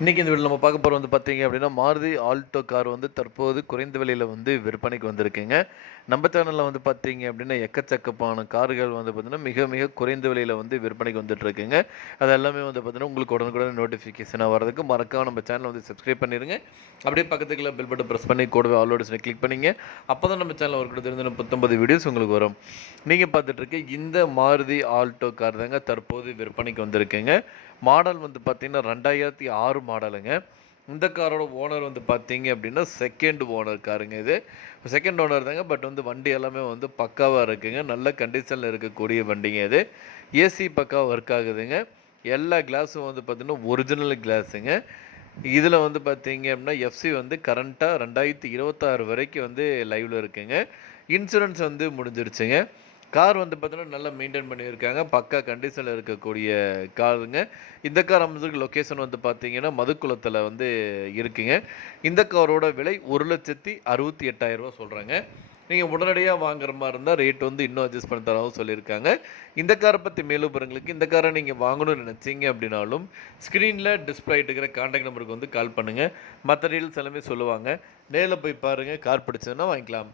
இன்றைக்கி இந்த வீடியோ நம்ம பார்க்க போகிற வந்து பார்த்தீங்க அப்படின்னா மாருதி ஆல்டோ கார் வந்து தற்போது குறைந்த விலையில் வந்து விற்பனைக்கு வந்திருக்குங்க. நம்ம சேனலில் வந்து பார்த்தீங்க அப்படின்னா எக்கச்சக்கப்பான கார்கள் வந்து பார்த்திங்கன்னா மிக மிக குறைந்த விலையில் வந்து விற்பனைக்கு வந்துட்டுருக்குங்க. அது எல்லாமே வந்து பார்த்திங்கன்னா உங்களுக்கு உடனுக்குடன் நோட்டிஃபிகேஷனாக வரதுக்கு மறக்காம நம்ம சேனலை வந்து சப்ஸ்கிரைப் பண்ணிடுங்க அப்படியே பக்கத்துக்குள்ள பெல் பட்டன் ப்ரெஸ் பண்ணி கூடவே ஆல்ரெடி கிளிக் பண்ணிங்க. அப்போ தான் நம்ம சேனல் ஒரு தெரிஞ்ச பத்தொன்பது வீடியோஸ் உங்களுக்கு வரும். நீங்கள் பார்த்துட்ருக்க இந்த மாருதி ஆல்டோ கார் தாங்க தற்போது விற்பனைக்கு வந்திருக்குங்க. மாடல் வந்து பார்த்தீங்கன்னா ரெண்டாயிரத்தி ஆறு மாடலுங்க. இந்த காரோட ஓனர் வந்து பார்த்தீங்க அப்படின்னா செகண்ட் ஓனர் காருங்க இது. செகண்ட் ஓனர் தாங்க பட் வந்து வண்டி எல்லாமே வந்து பக்காவாக இருக்குங்க. நல்ல கண்டிஷனில் இருக்கக்கூடிய வண்டிங்க இது. ஏசி பக்காவாக ஒர்க் ஆகுதுங்க. எல்லா கிளாஸும் வந்து பார்த்தீங்கன்னா ஒரிஜினல் கிளாஸுங்க இதில் வந்து பார்த்தீங்க அப்படின்னா எஃப்சி வந்து கரண்ட்டாக ரெண்டாயிரத்தி இருபத்தாறு வரைக்கும் வந்து லைவில் இருக்குங்க. இன்சூரன்ஸ் வந்து முடிஞ்சிருச்சுங்க. கார் வந்து பார்த்தீங்கன்னா நல்லா மெயின்டைன் பண்ணியிருக்காங்க. பக்கா கண்டிஷனில் இருக்கக்கூடிய காருங்க. இந்த கார் அமைச்சிருக்க லொக்கேஷன் வந்து பார்த்தீங்கன்னா மதுக்குளத்தில் வந்து இருக்குங்க. இந்த காரோட விலை ஒரு லட்சத்தி அறுபத்தி எட்டாயிரரூவா சொல்கிறாங்க நீங்கள் உடனடியாக வாங்குற மாதிரி இருந்தால் ரேட் வந்து இன்னும் அட்ஜஸ்ட் பண்ணி தரவும் சொல்லியிருக்காங்க. இந்த காரை பற்றி மேலும் பெறங்களுக்கு இந்த காரை நீங்கள் வாங்கணும்னு நினச்சிங்க அப்படின்னாலும் ஸ்க்ரீனில் டிஸ்பிளே இருக்கிற காண்டாக்ட் நம்பருக்கு வந்து கால் பண்ணுங்கள் மற்ற டீல்ஸ் எல்லாமே சொல்லுவாங்க. நேரில் போய் பாருங்கள் கார் பிடிச்சதுன்னா வாங்கிக்கலாம்.